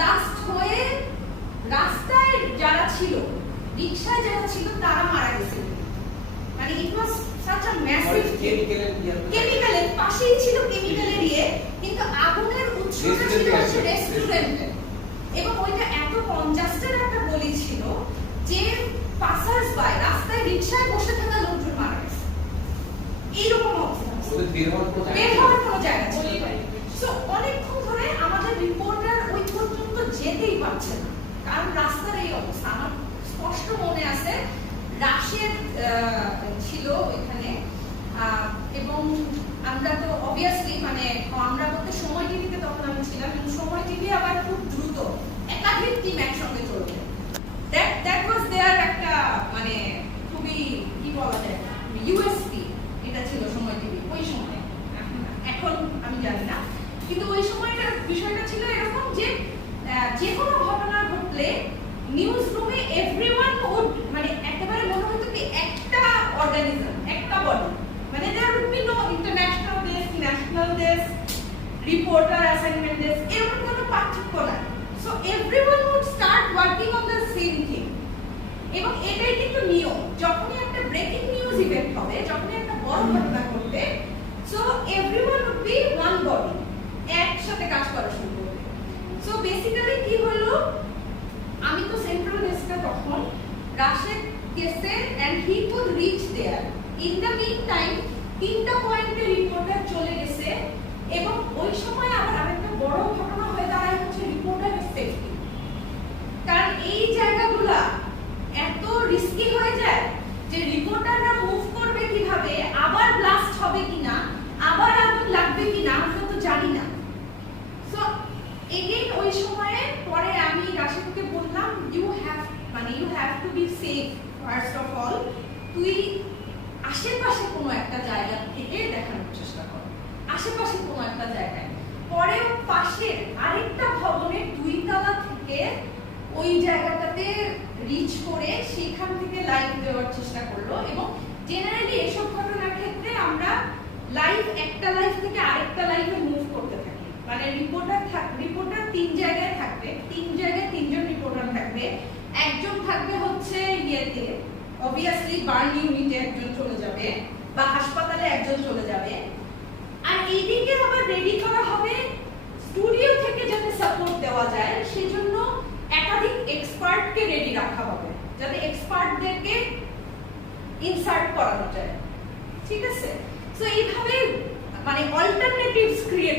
Blast হয়ে রাস্তায় যারা ছিল রিক্সায় যারা ছিল তারা মারা গেছে মানে ইট ওয়াজ সাচ আ ম্যাসিভ কেমিক্যালের পাশেই ছিল কেমিক্যালের ইয়ে কিন্তু আগুনের উৎসটা ছিল রেস্টুরেন্টে এবং ওইটা এত কনজাস্টেড একটা গলি ছিল যে পাসার্স বাই রাস্তায় রিক্সায় বসে থাকা লোকজন মারা গেছে। এইরকম অবস্থা। বের হওয়ার কোনো জায়গা বের ছিল না। হওয়ার কোনো জায়গা ছিল না সো অনেকক্ষণ ধরে আমাদের রিপোর্টার ওই পর্যন্ত পারছে না। কারণ রাস্তার এই অবস্থা আমার স্পষ্ট মনে আছে রাশের ছিল আহ, এবং আমরা তো অবভিয়াসলি মানে আমরা বলতে সময় টিভিতে তখন আমি ছিলাম এবং সময় টিভি আবার খুব দ্রুত একাধিক টিম একসঙ্গে চলবে। দ্যাট দ্যাট ওয়াজ দেয়ার একটা মানে খুবই কি বলা যায় ইউএসপি এটা ছিল সময় টিভি ওই সময়। এখন- এখন আমি জানি না। কিন্তু ওই সময়টার বিষয়টা ছিল এরকম যে আহ, যে কোনো ঘটনা ঘটলে নিউজ রুমে এভরিওয়ান উড মানে একেবারে মনে হতো কি একটা অর্গানিজম একটা বডি মানে there would be no international desk national desk reporter assignment desk এরকম কোনো পার্থক্য নাই so everyone would start working on the same thing এবং এটাই কিন্তু নিয়ম। যখনই একটা ব্রেকিং নিউজ ইভেন্ট হবে, যখনই একটা বড় ঘটনা ঘটবে so everyone would be one body একসাথে কাজ করা শুরু করবে। সো বেসিক্যালি কি হলো? আমি তো সেন্ট্রাল ডেস্কে তখন। রাশেদ গেছে and he could reach there in the meantime তিনটা পয়েন্টে রিপোর্টার চলে গেছে। এবং ওই সময় আবার আরেকটা বড় ঘটনা হয়ে দাঁড়ায় হচ্ছে রিপোর্টারের সেফটি কারণ এই জায়গাগুলা এত রিস্কি হয়ে যায় যে রিপোর্টাররা মুভ করবে কীভাবে, আবার ব্লাস্ট হবে কিনা, আবার আগুন লাগবে কিনা, আমরা তো জানি না। সো এগেইন ওই সময়ে পরে আমি রাশিদকে বললাম ইউ হ্যাভ মানে you have to be safe first of all তুই আশেপাশে কোনো একটা জায়গা থেকে দেখানোর চেষ্টা কর একটা জায়গায়। পরে পাশের আরেকটা ভবনের দুই তলা থেকে ওই জায়গাটাতে রিচ করে সেখান থেকে লাইভ দেওয়ার চেষ্টা করল এবং জেনারেলি এসব ঘটনার ক্ষেত্রে আমরা লাইভ একটা লাইভ থেকে আরেকটা লাইভে মুভ করতে থাকি। মানে রিপোর্টার থাক রিপোর্টার তিন জায়গায় থাকবে, তিন জায়গায় তিনজন রিপোর্টার থাকবে। একজন থাকবে হচ্ছে ইয়েতে অবভিয়াসলি বার্ন ইউনিটে একজন চলে যাবে বা হাসপাতালে একজন চলে যাবে। টিভি রাখা হবে, যাতে এক্সপার্টদেরকে ইনসার্ট করানো যায়। ঠিক আছে? তো এইভাবে মানে অল্টারনেটিভস ক্রিয়েট